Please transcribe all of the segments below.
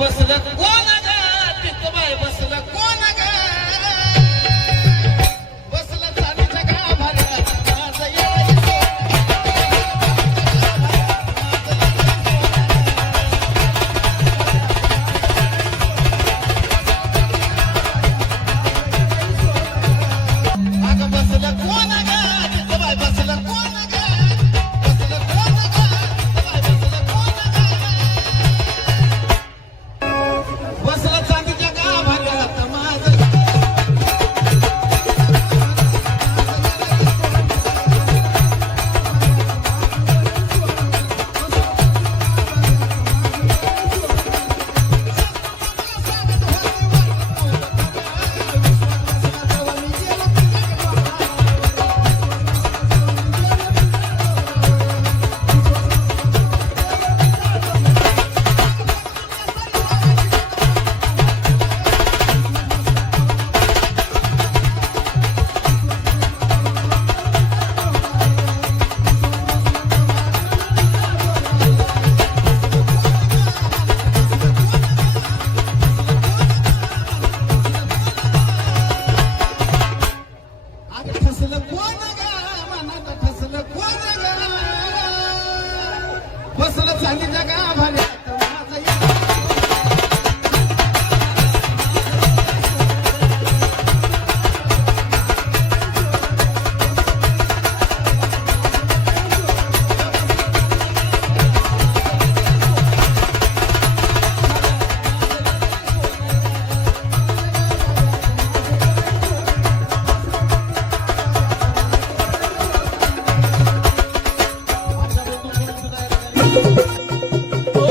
बसलं कोण ग तिथं बाय बसलं कोण ग बसलं चालीच्या गाभाऱ्यात माझं यायचं अगं बसलं कोण ग तिथं बाय बसलं कोण ग बसलं कोण ग तिथं बाय बसलं कोण ग बसलं चांदीच्या गाभाऱ्यात माझं ठसलं कोण ग मनात ठसलं कोण ग बसलं चांदीच्या गाभाऱ्यात माझं ओ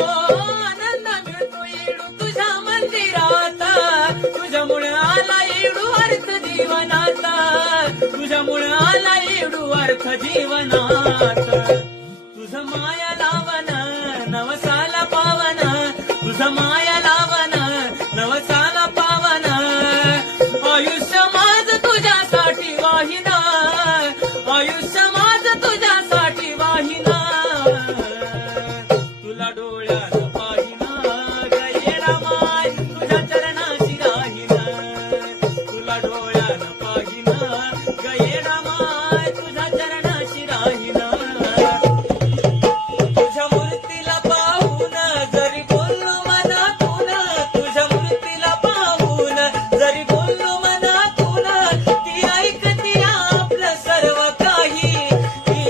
आनंद मिळतो येडू तुझ्या मंदिरात तुझ्यामुळे आला येडू अर्थ जीवनात तुझ्यामुळे आला येडू अर्थ जीवनात तुझं माया लावन नवसाला पावन तुझं माया लावन नवसाला पावन आयुष्य माझ तुझ्यासाठी वाहिना आयुष्य माझ तुझ्यासाठी वाहिना तुला डोळ्यात पाहिना गयेरा माय तुझ्या चरणाची राहिना तुला डोळ्यात पाहिना गयेरा माय तुझ्या चरणाची राहिना तुझ्या मूर्तीला पाहून जरी बोललो मनातून तुझ्या मूर्तीला पाहून जरी बोललो मनातून ती ऐकती आपलं सर्व काही ती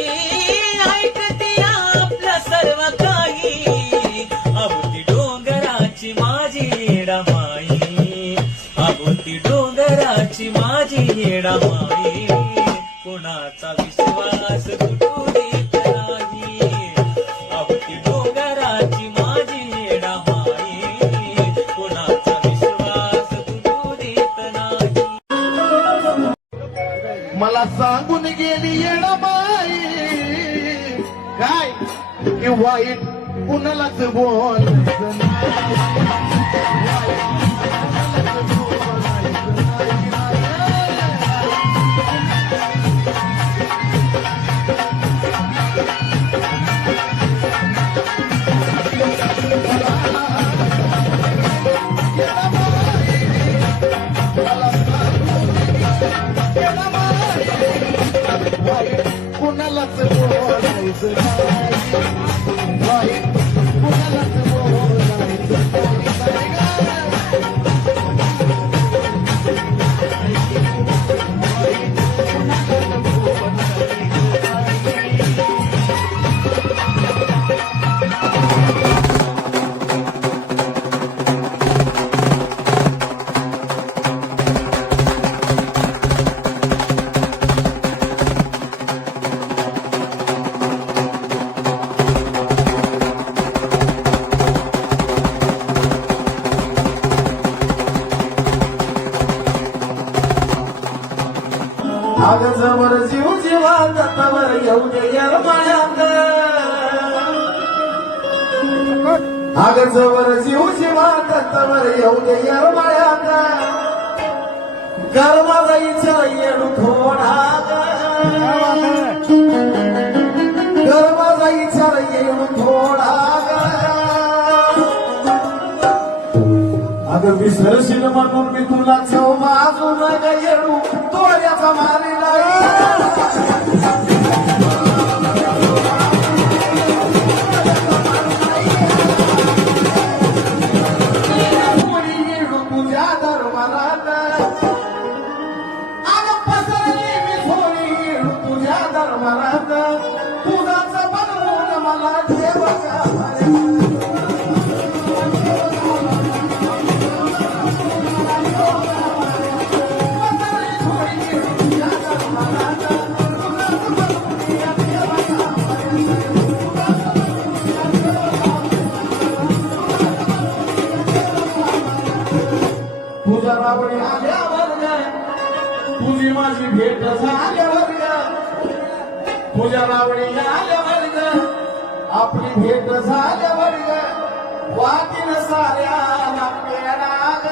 ऐकती आपलं सर्व काही अभोवती डोंगराची माझी येडामाई अभोवती डोंगराची माझी येडामाई कोणाचा विश्वास तुटू देत नाही अभोवती डोंगराची माझी येडामाई कोणाचा विश्वास तुटू देत नाही मला सांगून गेली येडाबाई काय की वाईट कुणालाच बोलायचं कुणालाच बोलायचं नाही वाईट कुणालाच बोलायचं अग जवळ जीव जीवा तवर येऊ दे येरमाळ्यात अग जवळ जीव जीवा तवर येऊ दे येरमाळ्यात गरमा जायचं येडू थोडा गरमा जायचं येडू थोडा विसरशील म्हणून मी तुला चव बाजून येऊ तोऱ्याचा मारीला तुझ्या दरबारात अगं पसरली मी थोडी तुझ्या दरबारात तुझाच बनवून मला देव तुझा रावडी आल्यावर ग तुझी माझी भेट झाल्यावर ग तुझ्या रावडी आल्यावर ग आपली भेट झाल्यावर ग वाटीन साऱ्याला पेडा ग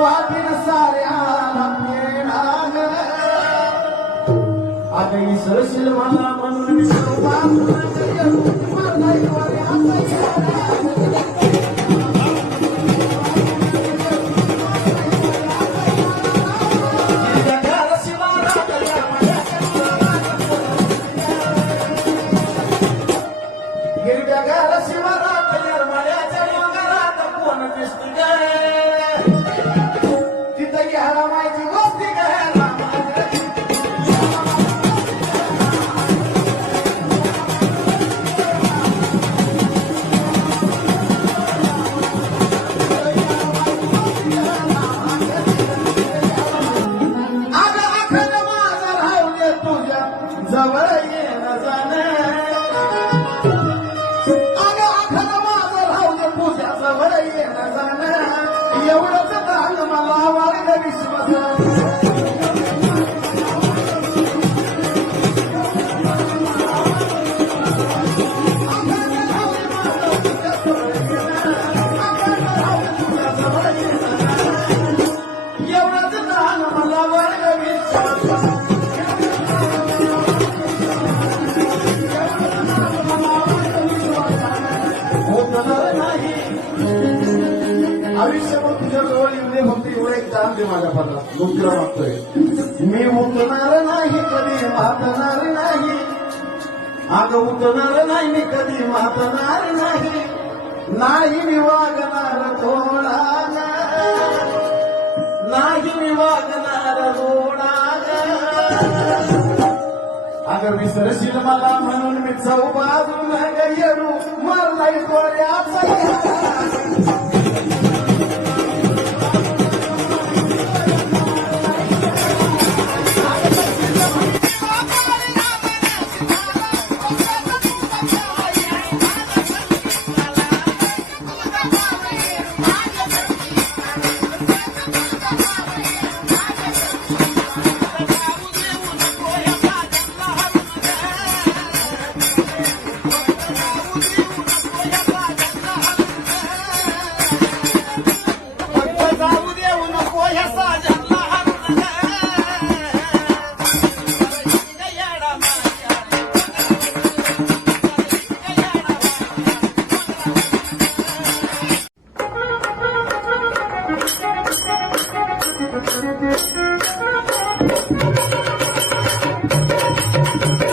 वाटीन साऱ्याला पेडा ग आता इसरशील मला म्हणून मी तिथं घ्यायला माहिती गोष्टी घ्यायला अगं अखंड माझा राहू दे तुझ्या जवळ येणं जाणं अगं अखंड माझा राहू दे तुझ्या जवळ येणं जाणं एवढंच दान मला वाढ विश्वास एवढंच दान मला वाढ विश्वास होणार नाही आयुष्यभर तुझ्या जवळ येऊ दे फक्त एवढं एक दान दे माझ्या पदाला मुक्तीला मागतोय मी उठणार नाही कधी मातणार नाही अगं उठणार नाही मी कधी मातणार नाही नाही मी वागणार थोडा नाही मी वागणार थोडा अगं विसरशील मला म्हणून मी चौबाजून येऊ मरलाई डोळ्याचा जाऊ देऊ नको ह्या साजनला Thank you.